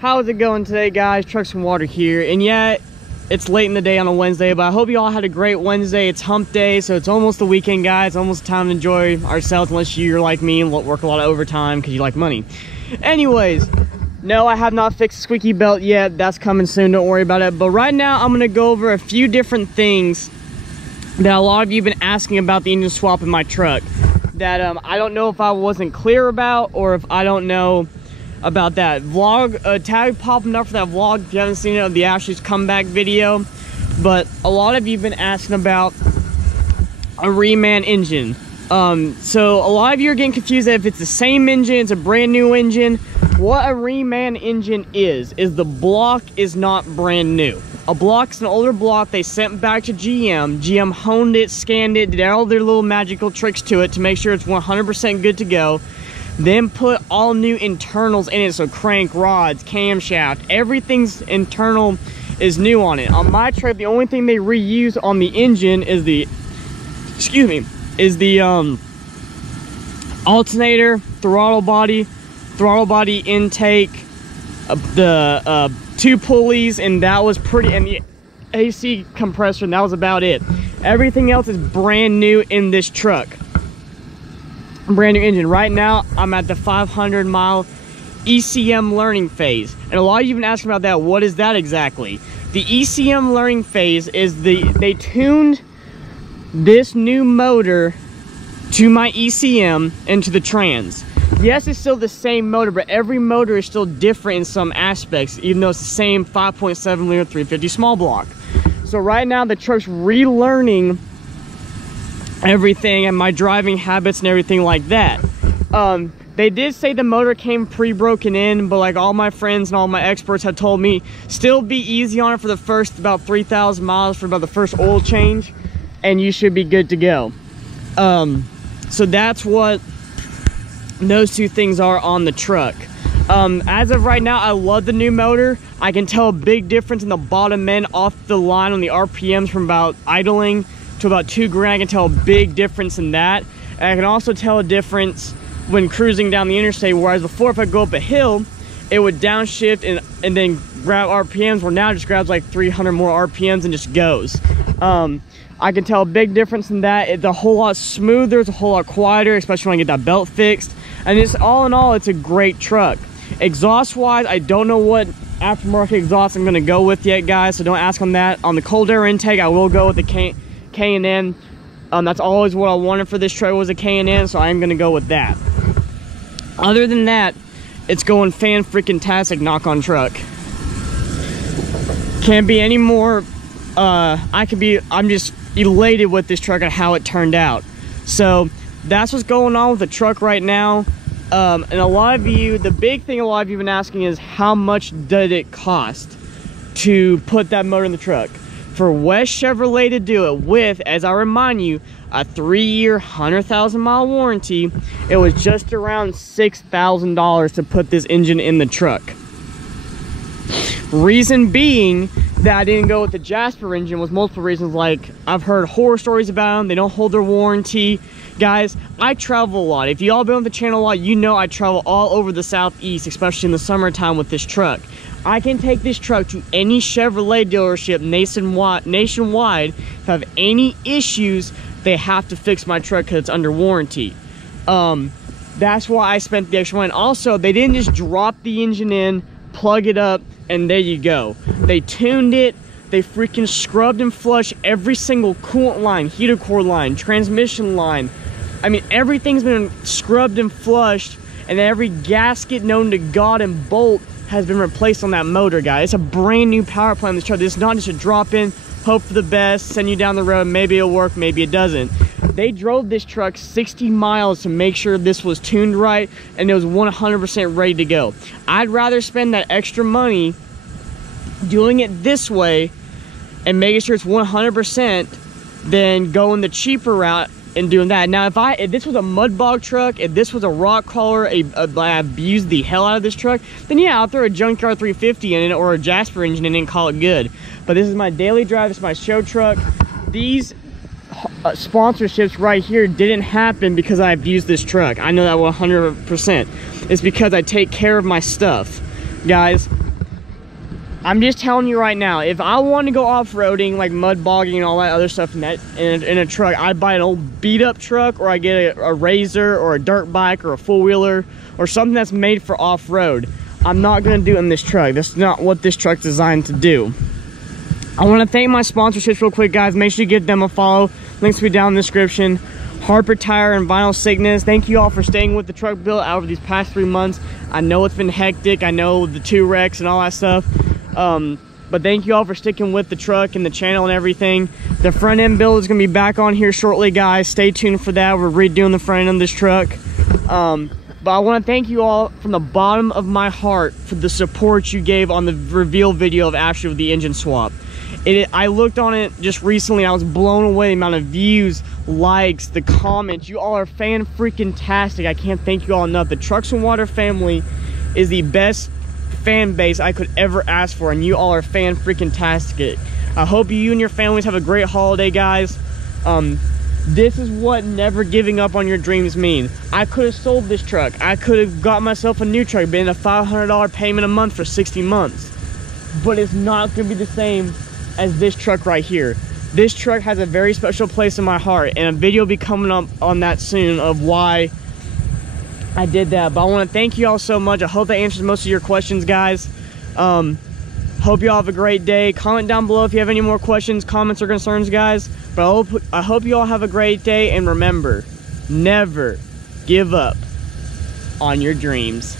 How's it going today, guys? Trucks and Water here. And yeah, it's late in the day on a Wednesday, but I hope you all had a great Wednesday. It's hump day, so it's almost the weekend, guys. Almost time to enjoy ourselves, unless you're like me and work a lot of overtime because you like money. Anyways, no, I have not fixed the squeaky belt yet. That's coming soon, don't worry about it. But right now, I'm gonna go over a few different things that a lot of you have been asking about the engine swap in my truck that I don't know if I wasn't clear about, or if I don't know about that vlog. Tag popping up for that vlog if you haven't seen it, of the Ashley's comeback video. But a lot of you have been asking about a reman engine. So a lot of you are getting confused if it's the same engine, it's a brand new engine. What a reman engine is the block is not brand new. A block's an older block they sent back to GM. GM honed it, scanned it, did all their little magical tricks to it to make sure it's 100% good to go. Then put all new internals in it, so crank rods, camshaft, everything's internal is new on it. On my truck, the only thing they reuse on the engine is the, alternator, throttle body intake, the 2 pulleys, and that was pretty, and the AC compressor, and that was about it. Everything else is brand new in this truck. Brand new engine. Right now I'm at the 500-mile ECM learning phase, and a lot of you have been asking about that. What is that exactly? The ECM learning phase is they tuned this new motor to my ECM into the trans. Yes, it's still the same motor, but every motor is still different in some aspects, even though it's the same 5.7 liter 350 small block. So right now the truck's relearning everything and my driving habits and everything like that. They did say the motor came pre-broken in, but like all my friends and all my experts have told me, still be easy on it for the first about 3,000 miles for about the first oil change, and you should be good to go. So that's what those two things are on the truck. As of right now, I love the new motor. I can tell a big difference in the bottom end off the line on the RPMs from about idling to about 2 grand. I can tell a big difference in that. And I can also tell a difference when cruising down the interstate, whereas before if I go up a hill, it would downshift and then grab RPMs, where now it just grabs like 300 more RPMs and just goes. I can tell a big difference in that. It's a whole lot smoother, it's a whole lot quieter, especially when I get that belt fixed. And it's all in all, it's a great truck. Exhaust wise, I don't know what aftermarket exhaust I'm gonna go with yet, guys, so don't ask on that. On the cold air intake, I will go with the K&N. That's always what I wanted for this truck, was a K&N, so I'm gonna go with that. Other than that, it's going fan-freaking-tastic, knock on truck. Can't be any more, I'm just elated with this truck and how it turned out. So that's what's going on with the truck right now. And a lot of you, the big thing a lot of you have been asking is, how much did it cost to put that motor in the truck? For West Chevrolet to do it with, as I remind you, a 3-year, 100,000-mile warranty, it was just around $6,000 to put this engine in the truck. Reason being that I didn't go with the Jasper engine was multiple reasons. Like, I've heard horror stories about them. They don't hold their warranty. Guys, I travel a lot. If you all been on the channel a lot, you know I travel all over the Southeast, especially in the summertime with this truck. I can take this truck to any Chevrolet dealership nationwide. If I have any issues, they have to fix my truck because it's under warranty. That's why I spent the extra money. Also, they didn't just drop the engine in, plug it up, and there you go. They tuned it. They freaking scrubbed and flushed every single coolant line, heater core line, transmission line. I mean, everything's been scrubbed and flushed, and every gasket known to God and bolt has been replaced on that motor, guys. It's a brand new power plant on this truck. It's not just a drop in, hope for the best, send you down the road, maybe it'll work, maybe it doesn't. They drove this truck 60 miles to make sure this was tuned right and it was 100% ready to go. I'd rather spend that extra money doing it this way and making sure it's 100% than going the cheaper route and doing that. Now, if this was a mud bog truck, if this was a rock crawler, I abused the hell out of this truck, then yeah, I'll throw a junkyard 350 in it or a Jasper engine in it and call it good. But this is my daily drive, this is my show truck. These sponsorships right here didn't happen because I abused this truck. I know that 100%. It's because I take care of my stuff. Guys, I'm just telling you right now, if I want to go off-roading, like mud bogging and all that other stuff in a truck, I buy an old beat-up truck, or I get a razor or a dirt bike or a four-wheeler or something that's made for off-road. I'm not going to do it in this truck. That's not what this truck's designed to do. I want to thank my sponsorships real quick, guys. Make sure you give them a follow. Links will be down in the description. Harper Tire and Vinyl Sickness. Thank you all for staying with the truck build over these past 3 months. I know it's been hectic. I know the 2 wrecks and all that stuff. But thank you all for sticking with the truck and the channel and everything. The front end build is going to be back on here shortly, guys. Stay tuned for that. We're redoing the front end of this truck. But I want to thank you all from the bottom of my heart for the support you gave on the reveal video of Ashley with the engine swap. I looked on it just recently. I was blown away the amount of views, likes, the comments. You all are fan-freaking-tastic. I can't thank you all enough. The Trucks and Water family is the best fan base I could ever ask for, and you all are fan-freaking-tastic. I hope you and your families have a great holiday, guys. This is what never giving up on your dreams mean. I could have sold this truck. I could have got myself a new truck, been a $500 payment a month for 60 months. But it's not going to be the same as this truck right here. This truck has a very special place in my heart, and a video will be coming up on that soon of why I did that. But I want to thank you all so much. I hope that answers most of your questions, guys. Hope you all have a great day. Comment down below if you have any more questions, comments, or concerns, guys. But I hope you all have a great day, and remember, never give up on your dreams.